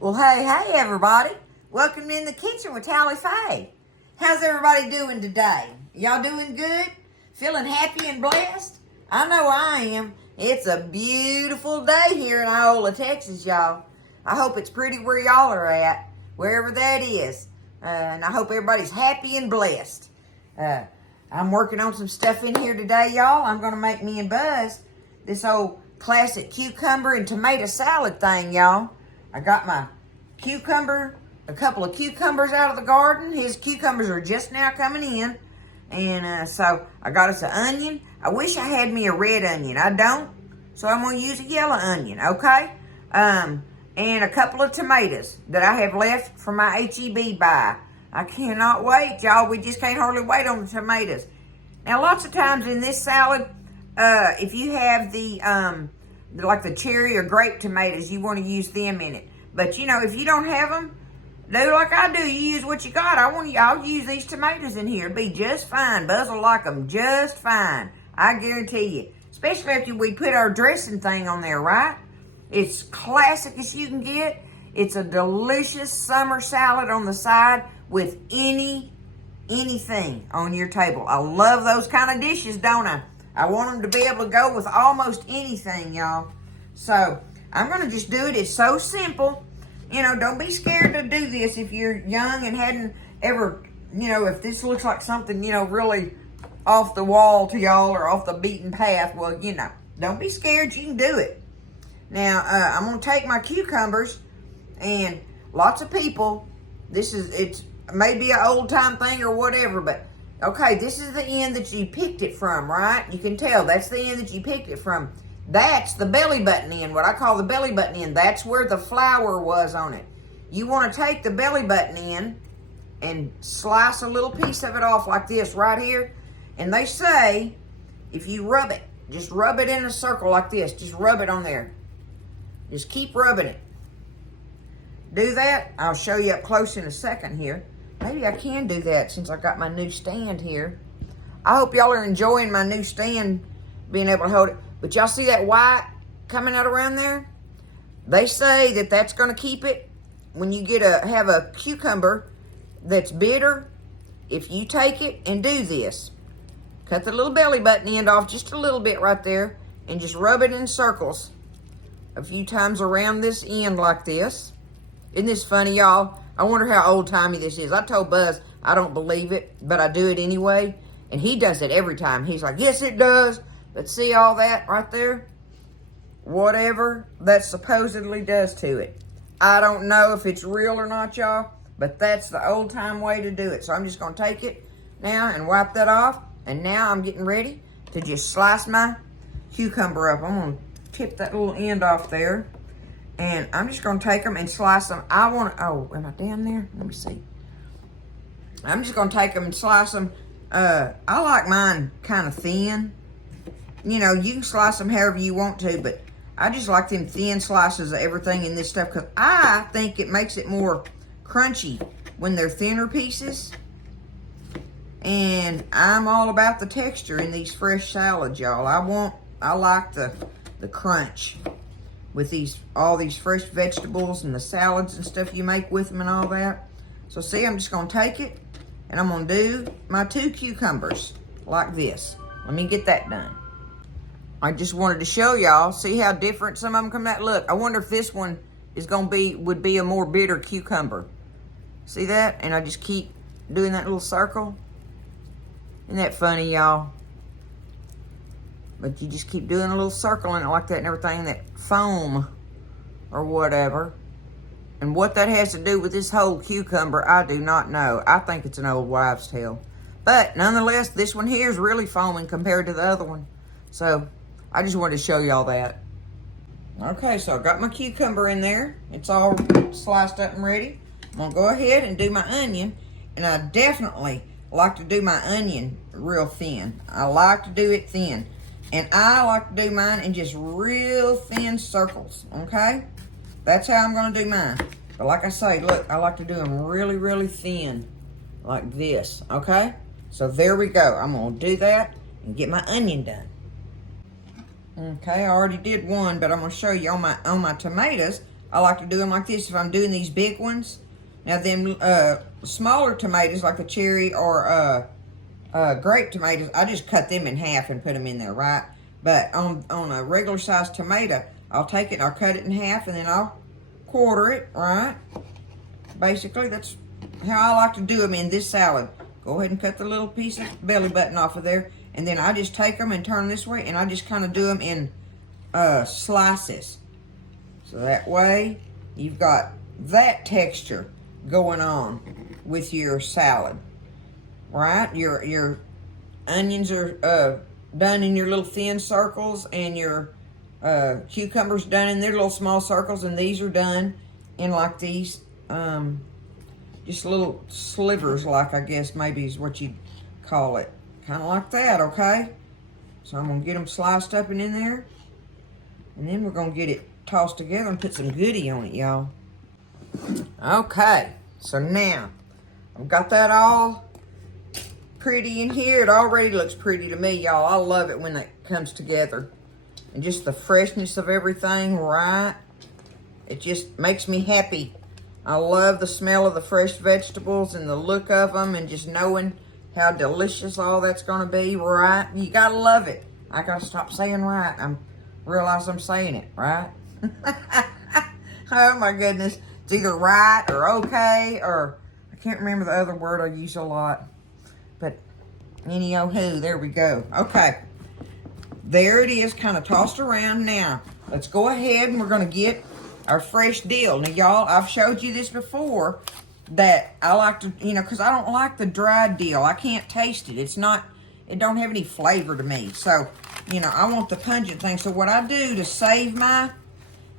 Well, hey, everybody. Welcome in the kitchen with Tally Faye. How's everybody doing today? Y'all doing good? Feeling happy and blessed? I know I am. It's a beautiful day here in Iola, Texas, y'all. I hope it's pretty where y'all are at, wherever that is. And I hope everybody's happy and blessed. I'm working on some stuff in here today, y'all. I'm going to make me and Buzz this old classic cucumber and tomato salad thing, y'all. I got my a couple of cucumbers out of the garden. His cucumbers are just now coming in. And so I got us an onion. I wish I had me a red onion. I don't. So I'm going to use a yellow onion, okay? And a couple of tomatoes that I have left from my H-E-B buy. I cannot wait, y'all. We just can't hardly wait on the tomatoes. Now, lots of times in this salad, if you have like the cherry or grape tomatoes, you want to use them in it. But, if you don't have them, do like I do. You use what you got. I'll use these tomatoes in here. It'll be just fine. Buzz will like them just fine. I guarantee you. Especially after we put our dressing thing on there, right? It's classic as you can get. It's a delicious summer salad on the side with anything on your table. I love those kind of dishes, don't I? I want them to be able to go with almost anything, y'all. So, I'm going to just do it. It's so simple. Don't be scared to do this if you're young and hadn't ever, if this looks like something, really off the wall to y'all or off the beaten path, well, don't be scared. You can do it. Now, I'm going to take my cucumbers, and lots of people, it's maybe an old-time thing or whatever, but, okay, this is the end that you picked it from, right? You can tell that's the end that you picked it from. That's the belly button end, what I call the belly button end. That's where the flour was on it. You want to take the belly button end and slice a little piece of it off like this right here. And they say, if you rub it, just rub it in a circle like this. Just rub it on there. Just keep rubbing it. Do that. I'll show you up close in a second here. Maybe I can do that since I got my new stand here. I hope y'all are enjoying my new stand, being able to hold it. But y'all see that white coming out around there? They say that that's going to keep it. When you have a cucumber that's bitter, if you take it and do this, cut the little belly button end off just a little bit right there, and just rub it in circles a few times around this end like this. Isn't this funny, y'all? I wonder how old-timey this is. I told Buzz I don't believe it, but I do it anyway. And he does it every time. He's like, yes, it does. But see all that right there? Whatever that supposedly does to it. I don't know if it's real or not, y'all, but that's the old-time way to do it. So I'm just going to take it now and wipe that off. And now I'm getting ready to just slice my cucumber up. I'm going to tip that little end off there. And I'm just going to take them and slice them. Am I down there? Let me see. I'm just going to take them and slice them. I like mine kind of thin. You can slice them however you want to, but I just like them thin slices of everything in this stuff because I think it makes it more crunchy when they're thinner pieces. And I'm all about the texture in these fresh salads, y'all. I like the crunch with all these fresh vegetables and the salads and stuff you make with them and all that. So see, I'm just going to take it and I'm going to do my 2 cucumbers like this. Let me get that done. I just wanted to show y'all, see how different some of them come out. Look, I wonder if this one would be a more bitter cucumber. See that? And I just keep doing that little circle. Isn't that funny, y'all? But you just keep doing a little circle in it like that and everything, that foam or whatever. And what that has to do with this whole cucumber, I do not know. I think it's an old wives' tale. But nonetheless, this one here is really foaming compared to the other one. So I just wanted to show y'all that. Okay, so I got my cucumber in there. It's all sliced up and ready. I'm going to go ahead and do my onion. And I definitely like to do my onion real thin. I like to do it thin. And I like to do mine in just real thin circles, okay? That's how I'm going to do mine. But like I say, look, I like to do them really, really thin, like this, okay? So there we go. I'm going to do that and get my onion done. Okay, I already did one, but I'm going to show you on my tomatoes. I like to do them like this if I'm doing these big ones. Now them smaller tomatoes like a cherry or grape tomatoes, I just cut them in half and put them in there, right? But on a regular sized tomato, I'll take it and I'll cut it in half and then I'll quarter it, right? Basically, that's how I like to do them in this salad. Go ahead and cut the little piece of belly button off of there, and then I just take them and turn them this way, and I just kind of do them in slices. So that way, you've got that texture going on with your salad, right? Your onions are done in your little thin circles, and your cucumbers done in their little small circles, and these are done in like these just little slivers, like I guess maybe is what you'd call it. Kind of like that, okay? So I'm going to get them sliced up and in there. And then we're going to get it tossed together and put some goodie on it, y'all. Okay, so now I've got that all pretty in here. It already looks pretty to me, y'all. I love it when it comes together. And just the freshness of everything, right? It just makes me happy. I love the smell of the fresh vegetables and the look of them and just knowing how delicious all that's going to be, right? You got to love it. I got to stop saying right. I realize I'm saying it, right? Oh, my goodness. It's either right or okay or I can't remember the other word I use a lot. But any-oh-hoo, there we go. Okay. There it is, kind of tossed around. Now, let's go ahead and we're going to get our fresh dill. Now, y'all, I've showed you this before that I like to, you know, because I don't like the dried dill. I can't taste it. It don't have any flavor to me. So, you know, I want the pungent thing. So what I do to save my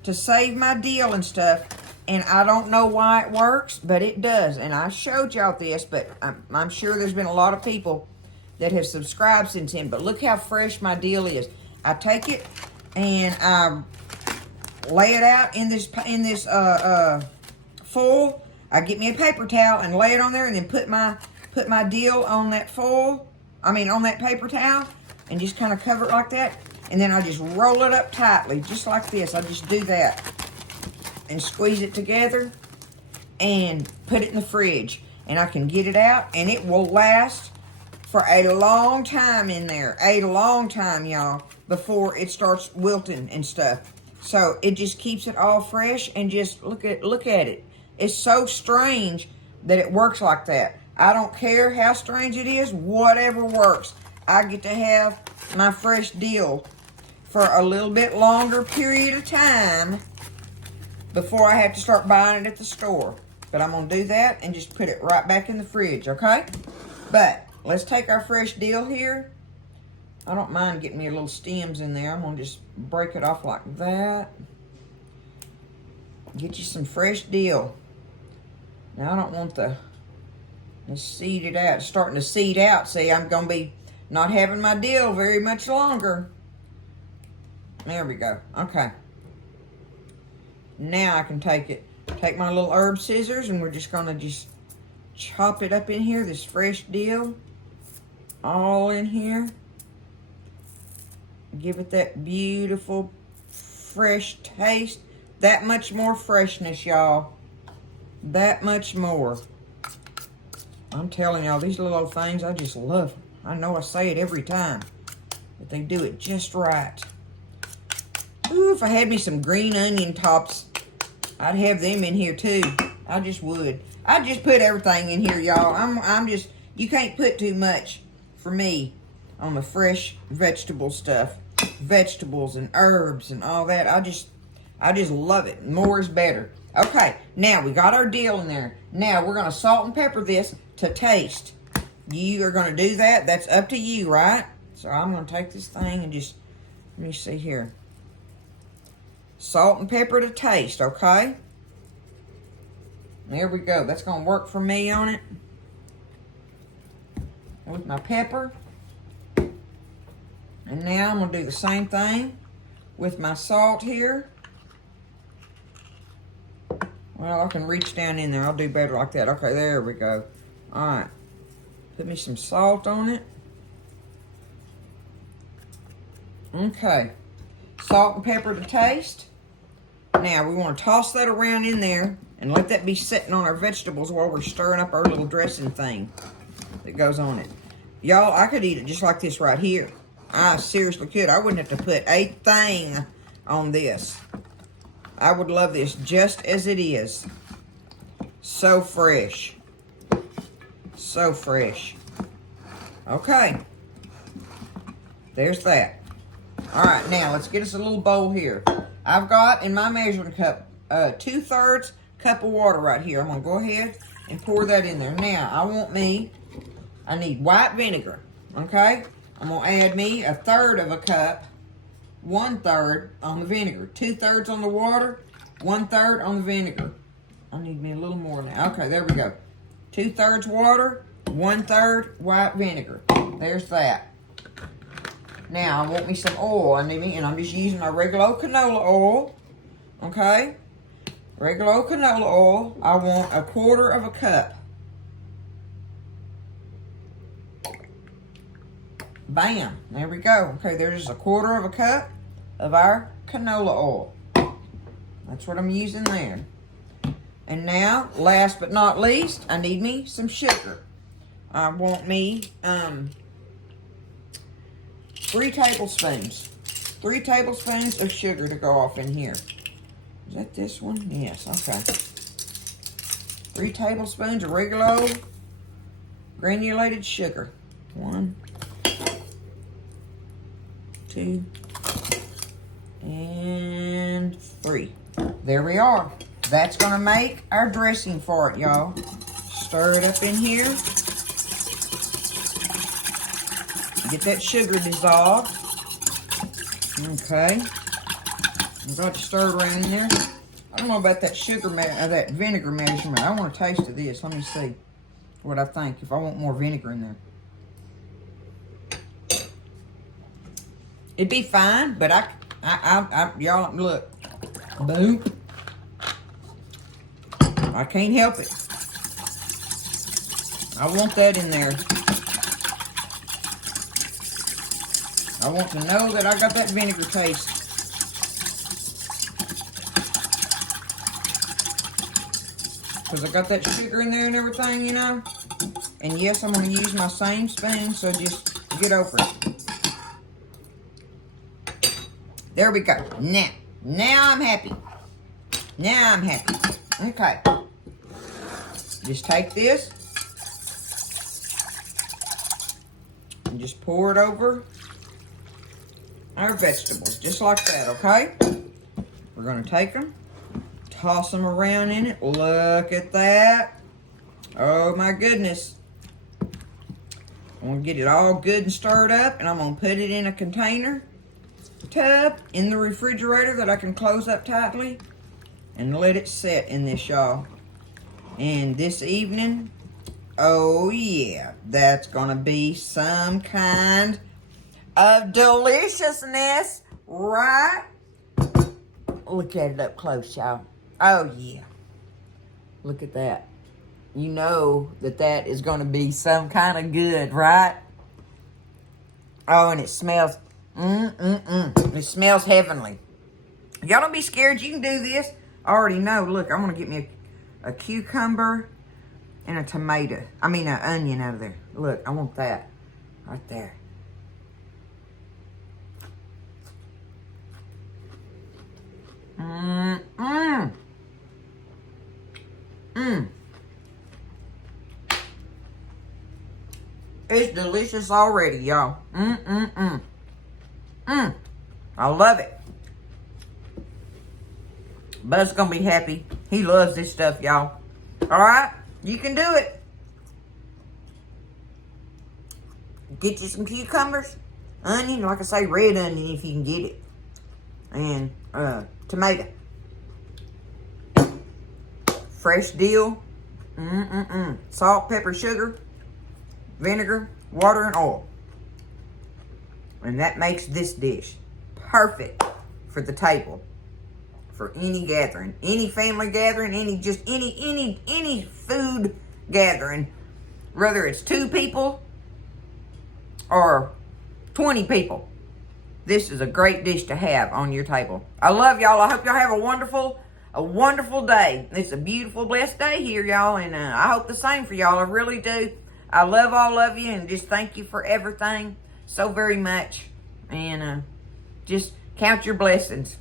dill and stuff, and I don't know why it works, but it does. And I showed y'all this, but I'm sure there's been a lot of people that have subscribed since then. But look how fresh my dill is. I take it and I lay it out in this foil. I get me a paper towel and lay it on there, and then put my dill on that foil. I mean on that paper towel, and just kind of cover it like that. And then I just roll it up tightly, just like this. I just do that and squeeze it together and put it in the fridge. And I can get it out, and it will last for a long time in there. A long time, y'all, before it starts wilting and stuff. So it just keeps it all fresh, and just look at it. It's so strange that it works like that. I don't care how strange it is, whatever works. I get to have my fresh dill for a little bit longer period of time before I have to start buying it at the store. But I'm going to do that and just put it right back in the fridge, okay? But let's take our fresh dill here. I don't mind getting me a little stems in there. I'm going to just break it off like that. Get you some fresh dill. Now, I don't want the seed it out. It's starting to seed out. See, I'm going to be not having my dill very much longer. There we go. Okay. Now I can take my little herb scissors, and we're just going to just chop it up in here, this fresh dill. All in here. Give it that beautiful, fresh taste. That much more freshness, y'all. That much more. I'm telling y'all, these little old things, I just love them. I know I say it every time, but they do it just right. Ooh, if I had me some green onion tops, I'd have them in here too. I just would. I just put everything in here, y'all. I'm just, you can't put too much for me on the fresh vegetable stuff. Vegetables and herbs and all that. I just love it. More is better. Okay, now we got our dill in there. Now we're going to salt and pepper this to taste. You are going to do that. That's up to you, right? So I'm going to take this thing and just, let me see here. Salt and pepper to taste, okay? There we go. That's going to work for me on it. With my pepper. And now I'm going to do the same thing with my salt here. Well, I can reach down in there. I'll do better like that. Okay, there we go. All right. Put me some salt on it. Okay. Salt and pepper to taste. Now, we want to toss that around in there and let that be sitting on our vegetables while we're stirring up our little dressing thing that goes on it. Y'all, I could eat it just like this right here. I seriously could. I wouldn't have to put a thing on this. I would love this just as it is. So fresh. So fresh. Okay. There's that. All right, now let's get us a little bowl here. I've got in my measuring cup 2/3 cup of water right here. I'm going to go ahead and pour that in there. Now, I need white vinegar, okay? I'm going to add me 1/3 of a cup, 1/3 on the vinegar, 2/3 on the water, 1/3 on the vinegar. I need me a little more now. Okay, there we go. 2/3 water, 1/3 white vinegar. There's that. Now, I want me some oil. And I'm just using my regular old canola oil, okay? Regular old canola oil. I want 1/4 of a cup. Bam, there we go. Okay, there's 1/4 of a cup of our canola oil. That's what I'm using there. And now, last but not least, I need me some sugar. I want me 3 tablespoons. 3 tablespoons of sugar to go off in here. Is that this one? Yes, okay. 3 tablespoons of regular old granulated sugar. 1, 2, and 3. There we are. That's going to make our dressing for it, y'all. Stir it up in here. Get that sugar dissolved. Okay. I'm going to stir it around in there. I don't know about that that vinegar measurement. I want a taste of this. Let me see what I think. If I want more vinegar in there. It'd be fine, but y'all look. Boom. I can't help it. I want that in there. I want to know that I got that vinegar taste. Because I got that sugar in there and everything, you know. And yes, I'm going to use my same spoon, so just get over it. There we go. Now I'm happy. Now I'm happy. Okay. Just take this and just pour it over our vegetables, just like that, okay? We're going to take them, toss them around in it. Look at that. Oh, my goodness. I'm going to get it all good and stirred up, and I'm going to put it in a container tub in the refrigerator that I can close up tightly and let it set in this, y'all. And this evening, oh yeah, that's gonna be some kind of deliciousness, right? Look at it up close, y'all. Oh yeah, look at that. You know that is gonna be some kind of good, right? Oh, and it smells it smells heavenly. Y'all don't be scared. You can do this. I already know. Look, I'm going to get me a cucumber and a tomato. I mean, an onion out of there. Look, I want that right there. It's delicious already, y'all. I love it. Buzz gonna be happy. He loves this stuff, y'all. Alright? You can do it. Get you some cucumbers, onion, like I say, red onion if you can get it. And tomato. Fresh dill. Salt, pepper, sugar, vinegar, water, and oil. And that makes this dish perfect for the table. For any gathering, any family gathering, any food gathering, whether it's 2 people or 20 people. this is a great dish to have on your table. I love y'all. I hope y'all have a wonderful day. It's a beautiful, blessed day here, y'all, and I hope the same for y'all. I really do. I love all of you, and just thank you for everything so very much. And just count your blessings.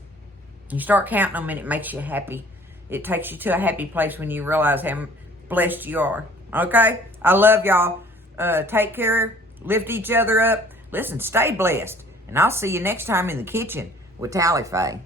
You start counting them, and it makes you happy. It takes you to a happy place when you realize how blessed you are. Okay? I love y'all. Take care. Lift each other up. Listen, stay blessed. And I'll see you next time in the kitchen with Tally Faye.